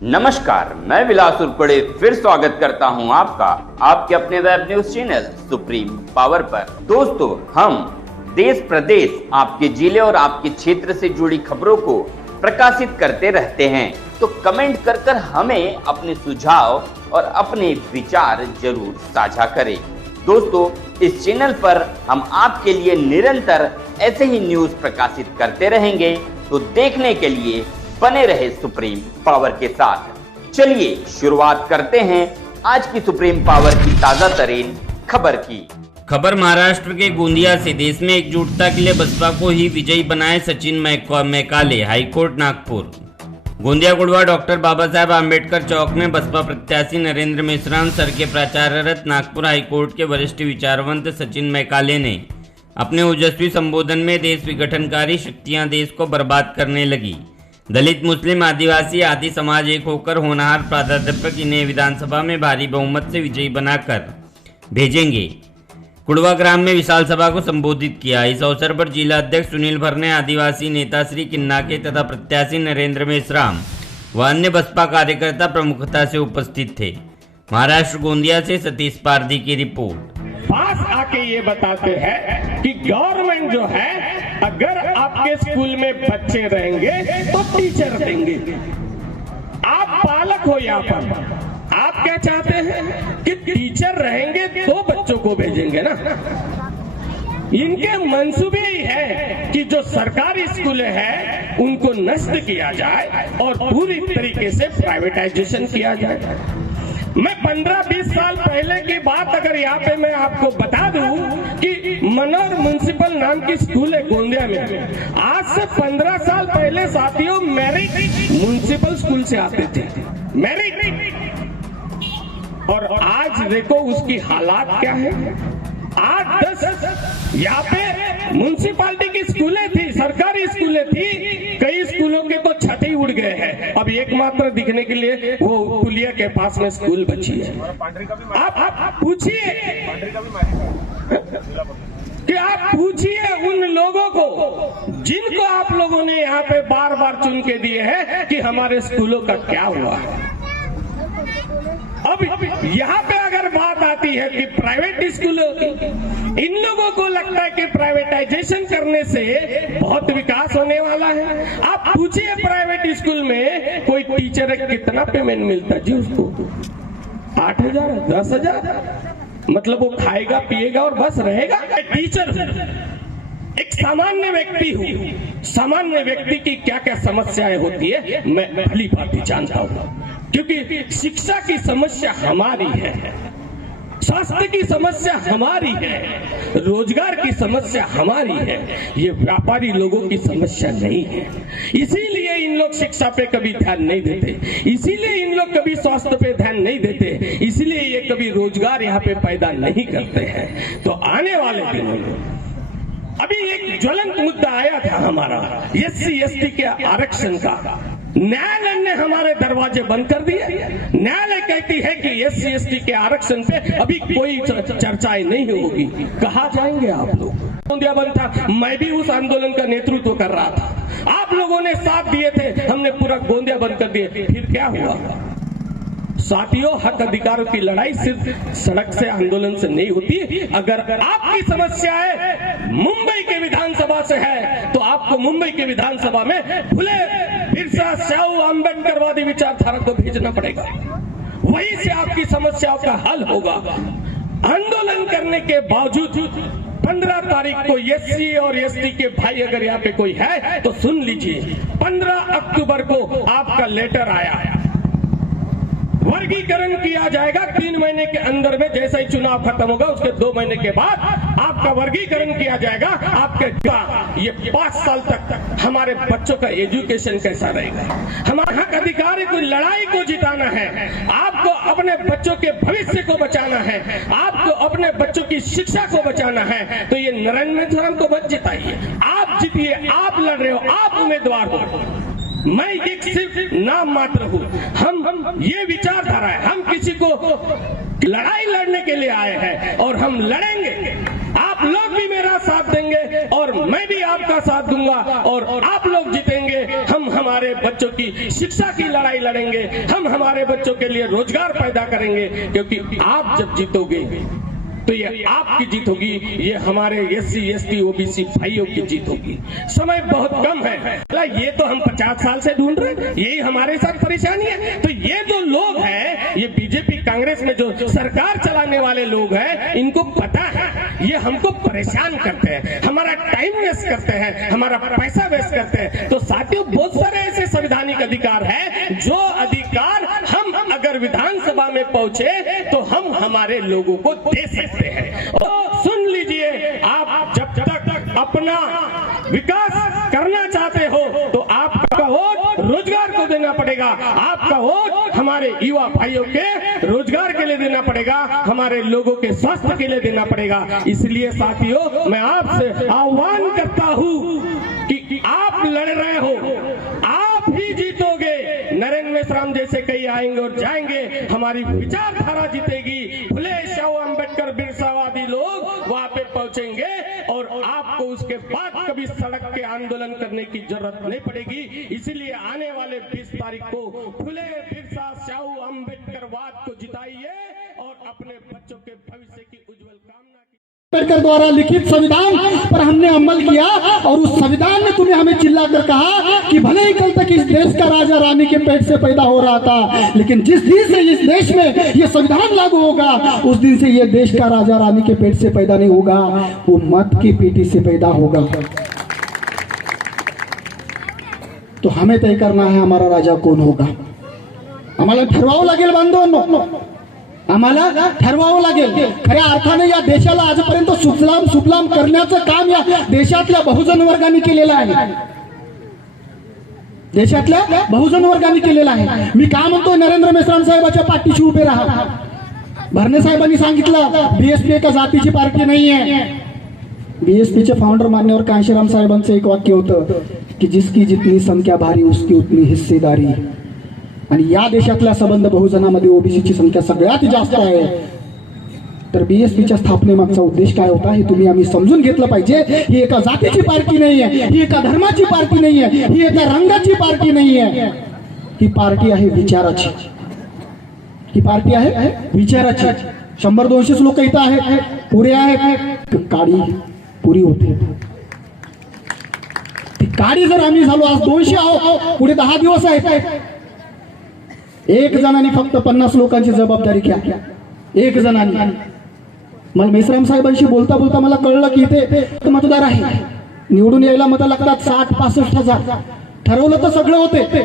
नमस्कार, मैं विलास उर्पड़े फिर स्वागत करता हूं आपका आपके अपने web news channel supreme power पर। दोस्तों, हम देश प्रदेश, आपके जिले और आपके क्षेत्र से जुड़ी खबरों को प्रकाशित करते रहते हैं, तो कमेंट कर हमें अपने सुझाव और अपने विचार जरूर साझा करें। दोस्तों, इस चैनल पर हम आपके लिए निरंतर ऐसे ही न्यूज प्रकाशित करते रहेंगे, तो देखने के लिए बने रहे सुप्रीम पावर के साथ। चलिए शुरुआत करते हैं आज की सुप्रीम पावर की ताजा तरीन खबर की। खबर महाराष्ट्र के गोंदिया से। देश में एकजुटता के लिए बसपा को ही विजयी बनाए सचिन मैकाले, हाईकोर्ट नागपुर। गोंदिया गुड़वा डॉक्टर बाबा साहेब आम्बेडकर चौक में बसपा प्रत्याशी नरेंद्र मेश्राम सर के प्रचाररत नागपुर हाईकोर्ट के वरिष्ठ विचारवंत सचिन मैकाले ने अपने ओजस्वी संबोधन में देश विघटनकारी शक्तियां देश को बर्बाद करने लगी, दलित, मुस्लिम, आदिवासी आदि समाज एक होकर होनहार प्राध्यापक इन्हें विधानसभा में भारी बहुमत से विजयी बनाकर भेजेंगे। कुड़वा ग्राम में विशाल सभा को संबोधित किया। इस अवसर पर जिला अध्यक्ष सुनील भरने, आदिवासी नेता श्री किन्नाके तथा प्रत्याशी नरेंद्र मेश्राम व अन्य बसपा कार्यकर्ता प्रमुखता से उपस्थित थे। महाराष्ट्र गोंदिया से सतीश पारधी की रिपोर्ट। पास आके ये बताते हैं कि गवर्नमेंट जो है, अगर आपके स्कूल में बच्चे रहेंगे तो टीचर देंगे। आप पालक हो यहाँ पर, आप क्या चाहते हैं कि टीचर रहेंगे तो बच्चों को भेजेंगे ना। इनके मंसूबे ही है कि जो सरकारी स्कूलें हैं उनको नष्ट किया जाए और पूरी तरीके से प्राइवेटाइजेशन किया जाए। मैं 15-20 साल पहले की बात अगर यहाँ पे मैं आपको बता दूं कि मनोर म्युनिसिपल नाम की स्कूल है गोंदिया में। आज से 15 साल पहले साथियों मेरिट म्युनिसिपल स्कूल से आते थे, मेरिट। और आज देखो उसकी हालात क्या है। 8-10 यहाँ पे म्युनिसिपालिटी की स्कूलें थी, सरकारी स्कूलें थी, कई स्कूलों के तो छत ही उड़ गए हैं। अब एकमात्र दिखने के लिए वो पुलिया के पास में स्कूल बची है। आप पूछिए कि आप पूछिए उन लोगों को जिनको आप लोगों ने यहाँ पे बार बार चुन के दिए हैं कि हमारे स्कूलों का क्या हुआ है। अब यहाँ पे अगर बात आती है कि प्राइवेट स्कूलों की, इन लोगों को लगता है कि प्राइवेटाइजेशन करने से बहुत विकास होने वाला है। आप पूछिए प्राइवेट स्कूल में कोई टीचर कितना पेमेंट मिलता है जी उसको? 8,000, 10,000। मतलब वो खाएगा पिएगा और बस रहेगा। टीचर एक सामान्य व्यक्ति हूँ, सामान्य व्यक्ति की क्या क्या समस्याएं होती है मैं भली भांति जानता हूँ, क्योंकि शिक्षा की समस्या हमारी है, स्वास्थ्य की समस्या हमारी है, रोजगार की समस्या हमारी है, ये व्यापारी लोगों की समस्या नहीं है। इसीलिए इन लोग शिक्षा पे कभी ध्यान नहीं देते, इसीलिए इन लोग कभी स्वास्थ्य पे ध्यान नहीं देते, इसीलिए ये कभी रोजगार यहाँ पे पैदा नहीं करते हैं। तो आने वाले दिनों में अभी एक ज्वलंत मुद्दा आया था हमारा SC ST के आरक्षण का। न्यायालय ने हमारे दरवाजे बंद कर दिए। न्यायालय कहती है कि SC ST के आरक्षण पे अभी कोई चर्चाएं नहीं होगी। कहाँ जाएंगे आप लोग? गोंदिया बंद था, मैं भी उस आंदोलन का नेतृत्व कर रहा था। आप लोगों ने साथ दिए थे, हमने पूरा गोंदिया बंद कर दिए। फिर क्या हुआ साथियों? हक अधिकारों की लड़ाई सिर्फ सड़क से, आंदोलन से नहीं होती। अगर आपकी समस्याएं मुंबई के विधानसभा से है तो आपको मुंबई के विधानसभा में फुले बिरसा साहू अम्बेडकरवादी विचारधारा को भेजना पड़ेगा, वहीं से आपकी समस्याओं का हल होगा। आंदोलन करने के बावजूद 15 तारीख को SC और ST के भाई अगर यहाँ पे कोई है तो सुन लीजिए, 15 अक्टूबर को आपका लेटर आया, वर्गीकरण किया जाएगा 3 महीने के अंदर में। जैसा ही चुनाव खत्म होगा उसके 2 महीने के बाद आपका वर्गीकरण किया जाएगा। आपके ये 5 साल तक हमारे बच्चों का एजुकेशन कैसा रहेगा? हमारे हक अधिकार की लड़ाई को जिताना है, आपको अपने बच्चों के भविष्य को बचाना है, आपको अपने बच्चों की शिक्षा को बचाना है। तो ये नरेंद्र मेश्राम को मत जिताइए, आप जीतिए, आप लड़ रहे हो, आप उम्मीदवार हो। मैं एक सिर्फ नाम मात्र हूँ। हम ये विचारधारा है, हम किसी को लड़ाई लड़ने के लिए आए हैं और हम लड़ेंगे। आप लोग भी मेरा साथ देंगे और मैं भी आपका साथ दूंगा और आप लोग जीतेंगे। हम हमारे बच्चों की शिक्षा की लड़ाई लड़ेंगे, हम हमारे बच्चों के लिए रोजगार पैदा करेंगे, क्योंकि आप जब जीतोगे तो ये आपकी जीत होगी, ये हमारे SC ST OBC भाइयों की जीत होगी। समय बहुत कम है, ये तो हम 50 साल से ढूंढ रहे हैं, यही हमारे साथ परेशानी है। तो ये जो लोग हैं, ये बीजेपी कांग्रेस में जो सरकार चलाने वाले लोग हैं, इनको पता है ये हमको परेशान करते हैं, हमारा टाइम वेस्ट करते हैं, हमारा पैसा वेस्ट करते हैं। तो साथियों, बहुत सारे ऐसे संवैधानिक अधिकार है, जो अधिकार हम अगर विधानसभा में पहुंचे तो हम हमारे लोगों को दे सकते हैं। और सुन लीजिए, आप जब तक अपना विकास करना चाहते हो तो आपका वोट रोजगार को देना पड़ेगा, आपका वोट हमारे युवा भाइयों के रोजगार के लिए देना पड़ेगा, हमारे लोगों के स्वास्थ्य के लिए देना पड़ेगा। इसलिए साथियों, मैं आपसे आह्वान करता हूं कि आप लड़ रहे हो, आप ही जीतोगे। नरेंद्र मेश्राम जैसे कई आएंगे और जाएंगे, हमारी विचारधारा जीतेगी। फुले, शाहू अम्बेडकर, बिरसावादी लोग वहां पे पहुंचेंगे और आपको उसके बाद कभी सड़क के आंदोलन करने की जरूरत नहीं पड़ेगी। इसलिए आने वाले 20 तारीख को फुले, बिरसा, शाहू अम्बेडकर वाद को जिताइए और अपने बच्चों के भविष्य की उज्जवल कामना की। अम्बेडकर द्वारा लिखित संविधान पर हमने अमल किया और उस संविधान ने तुम्हें हमें चिल्लाकर कहा कि भले ही कल तक इस देश का राजा रानी के पेट से पैदा हो रहा था, लेकिन जिस दिन से इस देश में ये संविधान लागू होगा, उस दिन से ये देश का राजा रानी के पेट से पैदा नहीं होगा, वो मत की पेटी से पैदा होगा। तो हमें तय करना है हमारा राजा कौन होगा। आम्हाला ठरवावं लागेल बांधवांनो, आम्हाला ठरवावं लागेल। खऱ्या अर्थाने या देशाला आजपर्यंत सुफलाम सुफलाम करण्याचं काम या देशातल्या बहुजन वर्गाने केलेलं आहे, देशातल्या बहुजन वर्गाने केलेलं आहे। मी काय म्हणतो, नरेंद्र मेश्राम साहेबाच्या पाठीशी उभे राहा। भरणे साहेबांनी सांगितलं BSP एका जातीची पार्टी नाहीये। BSPचे फाउंडर मान्यवर कांशीराम साहेबांचं एक वाक्य होतं की जिसकी जितनी संख्या भारी उसकी उतनी हिस्सेदारी। आणि या देशातल्या संबंध बहुजनामध्ये ओबीसीची संख्या सगळ्यात जास्त आहे। तर BSPच्या स्थापनेमागचा उद्देश काय होता हे तुम्ही आम्ही समजून घेतलं पाहिजे। ही एका जातीची पार्टी नाहीये, ही एका धर्माची पार्टी नाहीये, ही एका रंगाची पार्टी नाहीये, ही पार्टी आहे विचाराची, ही पार्टी आहे विचाराची। 100-200 लोक इथं आहेत, पुरे आहेत, काडी पुरी होते। ती काडी जर आम्ही झालो, आज 200 आहोत, पुढे 10 दिवस आहेत, एक जणांनी फक्त 50 लोकांची जबाबदारी घ्या, एक जणांनी। मला मेश्राम साहेबांशी बोलता बोलता मला कळलं की इथे मतदार आहे, निवडून यायला मतं लागतात 60-65 हजार। ठरवलं तर सगळं होते,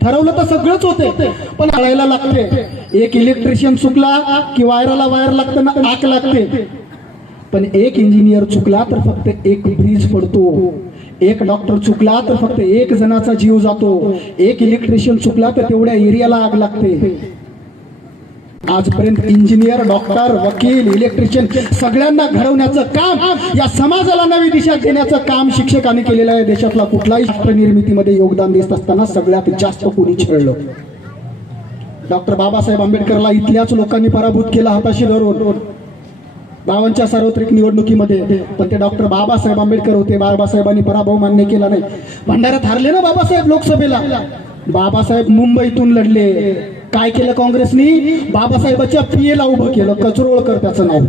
ठरवलं तर सगळंच होते, पण कळायला लागते। एक इलेक्ट्रिशियन चुकला की वायरला वायर लागतं ना, आग लागते। पण एक इंजिनियर चुकला तर फक्त एक ब्रिज पडतो, एक डॉक्टर चुकला तर फक्त एक जणाचा जीव जातो, एक इलेक्ट्रिशियन चुकला तर तेवढ्या एरियाला आग लागते। आजपर्यंत इंजिनियर, डॉक्टर, वकील, इलेक्ट्रिशियन सगळ्यांना घडवण्याचं काम, या समाजाला नवी दिशा देण्याचं काम शिक्षकांनी केलेलं आहे। देशातला कुठलाही राष्ट्र निर्मितीमध्ये योगदान देत असताना सगळ्यात जास्त कोणी छळलं? डॉक्टर बाबासाहेब आंबेडकरला इथल्याच लोकांनी पराभूत केला हाताशी धरून 52च्या सार्वत्रिक निवडणुकीमध्ये, पण ते डॉक्टर बाबासाहेब आंबेडकर होते। बाबासाहेबांनी पराभव मान्य केला नाही। भंडाऱ्यात हारले ना बाबासाहेब लोकसभेला, बाबासाहेब मुंबईतून लढले। काय केलं काँग्रेसनी? बाबासाहेबाच्या पीएला उभं केलं, कचरोळकर त्याचं नाव,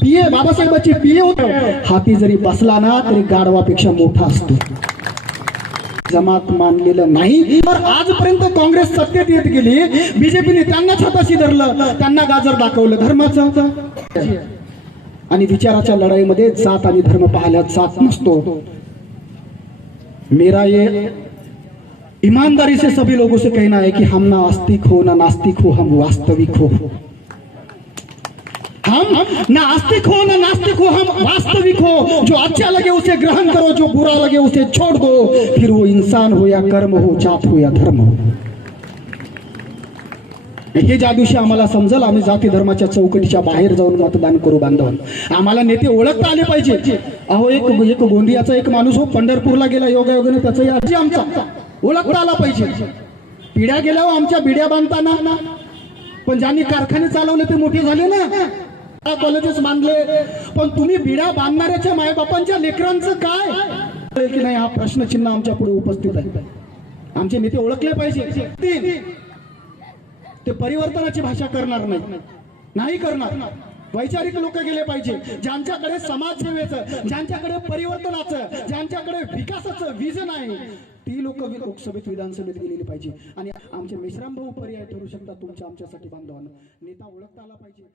पीए बाबासाहेबाची पीए होत। हाती जरी बसला ना तरी गाढवापेक्षा मोठा असतो। जमात मानलेलं नाही, तर आजपर्यंत काँग्रेस सत्तेत येत गेली, बीजेपीने त्यांना हाताशी धरलं, त्यांना गाजर दाखवलं धर्माचं। आणि विचाराच्या लढाईमध्ये जात आणि धर्म पाहल्यात जात नसतो। मेरा ये ईमानदारी से सभी लोगों से कहना है कि हम ना आस्तिक हो ना नास्तिक हो, हम वास्तविक हो। हम ना आस्तिक हो ना नास्तिक हो, हम वास्तविक हो। जो अच्छा लगे उसे ग्रहण करो, जो बुरा लगे उसे छोड़ दो, फिर वो इंसान हो या कर्म हो, जात हो या धर्म हो। हे ज्या दिवशी आम्हाला समजेल, आम्ही जाती धर्माच्या चौकटीच्या बाहेर जाऊन मतदान करू बांधवांनो। आम्हाला नेते ओळखता आले पाहिजे। अहो एक गोंदियाचा एक माणूस हो पंढरपूरला गेला, योगायोगाने त्याचा आजी आमचा ओळखता आला पाहिजे। पिढ्या गेल्या हो आमच्या, बिड्या बांधताना, पण ज्यांनी कारखाने चालवले ते मोठे झाले ना, कॉलेजेस बांधले, पण तुम्ही बिडा बांधणाऱ्याच्या मायबापांच्या लेकरांचं काय की नाही, हा प्रश्नचिन्ह आमच्या पुढे उपस्थित आहे. आमचे नेते ओळखले पाहिजे. ते परिवर्तनाची भाषा करणार नाही करणार. वैचारिक लोक गेले पाहिजे, ज्यांच्याकडे समाजसेवेचं, ज्यांच्याकडे परिवर्तनाचं, ज्यांच्याकडे विकासाचं विजन आहे, ती लोक लोकसभेत विधानसभेत गेलेली पाहिजे. आणि आमचे मेश्राम भाऊ पर्याय ठरू शकतात तुमच्या आमच्यासाठी बांधवांना. नेता ओळखता आला पाहिजे.